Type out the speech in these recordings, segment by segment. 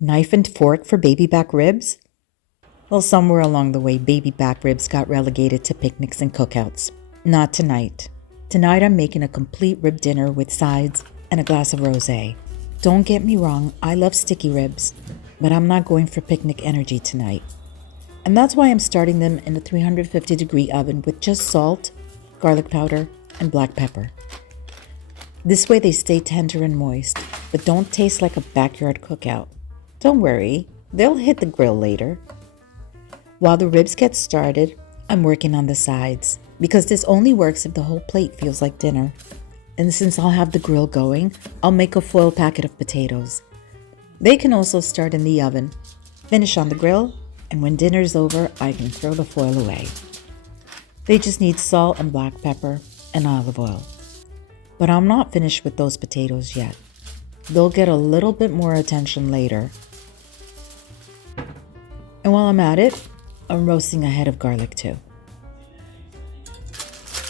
Knife and fork for baby back ribs? Well, somewhere along the way, baby back ribs got relegated to picnics and cookouts. Not tonight. Tonight I'm making a complete rib dinner with sides and a glass of rosé. Don't get me wrong, I love sticky ribs, but I'm not going for picnic energy tonight. And that's why I'm starting them in a 350-degree oven with just salt, garlic powder, and black pepper. This way they stay tender and moist, but don't taste like a backyard cookout. Don't worry, they'll hit the grill later. While the ribs get started, I'm working on the sides, because this only works if the whole plate feels like dinner. And since I'll have the grill going, I'll make a foil packet of potatoes. They can also start in the oven, finish on the grill, and when dinner's over, I can throw the foil away. They just need salt and black pepper and olive oil. But I'm not finished with those potatoes yet. They'll get a little bit more attention later. And while I'm at it, I'm roasting a head of garlic too.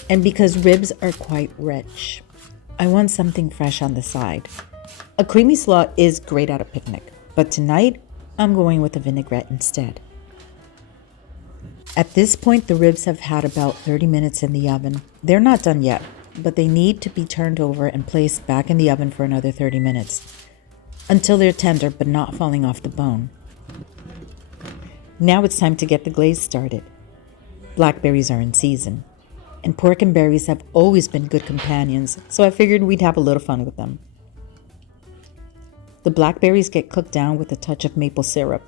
And because ribs are quite rich, I want something fresh on the side. A creamy slaw is great at a picnic, but tonight I'm going with a vinaigrette instead. At this point, the ribs have had about 30 minutes in the oven. They're not done yet, but they need to be turned over and placed back in the oven for another 30 minutes until they're tender but not falling off the bone. Now it's time to get the glaze started. Blackberries are in season, and pork and berries have always been good companions, so I figured we'd have a little fun with them. The blackberries get cooked down with a touch of maple syrup,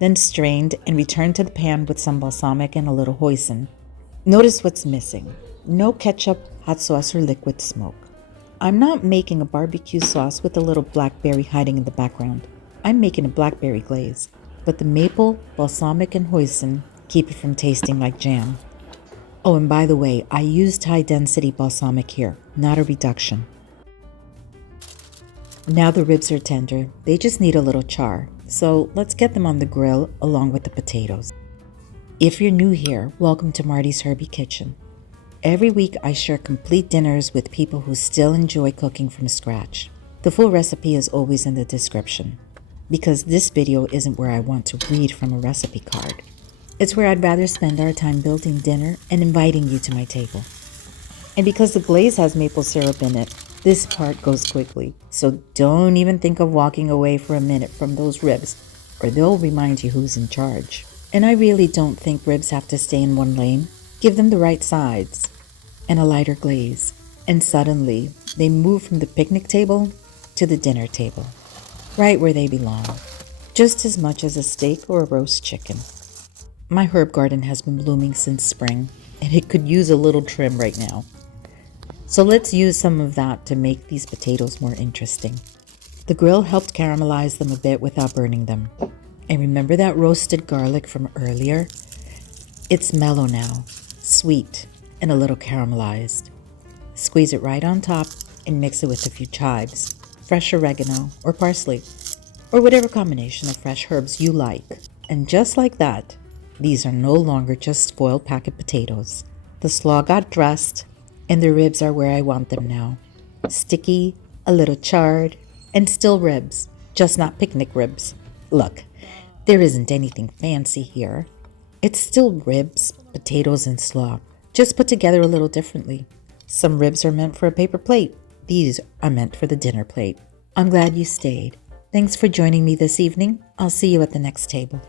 then strained and returned to the pan with some balsamic and a little hoisin. Notice what's missing. No ketchup, hot sauce, or liquid smoke. I'm not making a barbecue sauce with a little blackberry hiding in the background. I'm making a blackberry glaze, but the maple, balsamic, and hoisin keep it from tasting like jam. Oh, and by the way, I used high-density balsamic here, not a reduction. Now the ribs are tender. They just need a little char. So let's get them on the grill along with the potatoes. If you're new here, welcome to Marty's Herbie Kitchen. Every week I share complete dinners with people who still enjoy cooking from scratch. The full recipe is always in the description, because this video isn't where I want to read from a recipe card. It's where I'd rather spend our time building dinner and inviting you to my table. And because the glaze has maple syrup in it, this part goes quickly, so don't even think of walking away for a minute from those ribs, or they'll remind you who's in charge. And I really don't think ribs have to stay in one lane. Give them the right sides and a lighter glaze, and suddenly they move from the picnic table to the dinner table, right where they belong, just as much as a steak or a roast chicken. My herb garden has been blooming since spring, and it could use a little trim right now. So let's use some of that to make these potatoes more interesting. The grill helped caramelize them a bit without burning them. And remember that roasted garlic from earlier? It's mellow now, sweet, and a little caramelized. Squeeze it right on top and mix it with a few chives, fresh oregano or parsley, or whatever combination of fresh herbs you like. And just like that, these are no longer just foil packet potatoes. The slaw got dressed, and the ribs are where I want them now. Sticky, a little charred, and still ribs, just not picnic ribs. Look, there isn't anything fancy here. It's still ribs, potatoes, and slaw, just put together a little differently. Some ribs are meant for a paper plate. These are meant for the dinner plate. I'm glad you stayed. Thanks for joining me this evening. I'll see you at the next table.